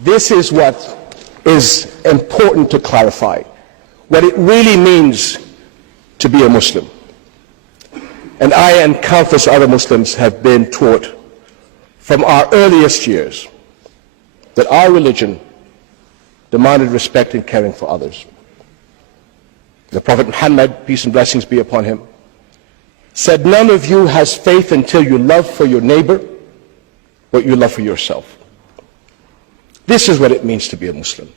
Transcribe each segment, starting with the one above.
This is what is important to clarify, what it really means to be a Muslim. And I and countless other Muslims have been taught from our earliest years that our religion demanded respect and caring for others. The Prophet Muhammad, peace and blessings be upon him, said, none of you has faith until you love for your neighbor what you love for yourself. This is what it means to be a Muslim.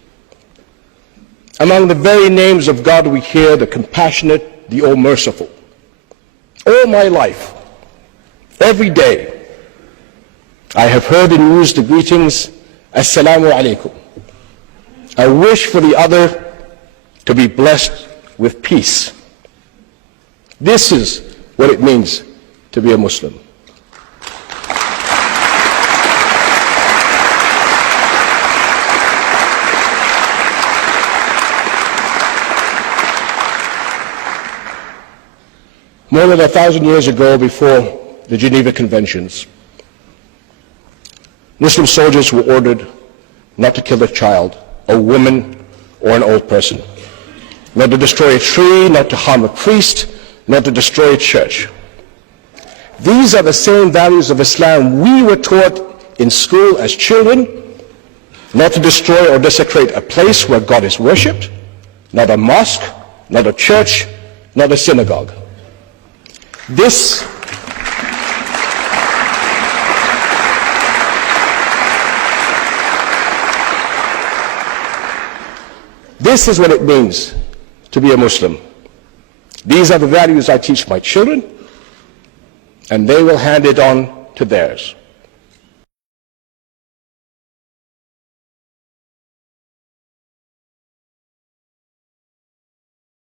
Among the very names of God we hear the compassionate, the all-merciful. All my life, every day, I have heard and used the greetings, Assalamu alaikum. I wish for the other to be blessed with peace. This is what it means to be a Muslim. More than 1,000 years ago, before the Geneva Conventions, Muslim soldiers were ordered not to kill a child, a woman, or an old person, not to destroy a tree, not to harm a priest, not to destroy a church. These are the same values of Islam we were taught in school as children, not to destroy or desecrate a place where God is worshipped, not a mosque, not a church, not a synagogue. This is what it means to be a Muslim. These are the values I teach my children, and they will hand it on to theirs.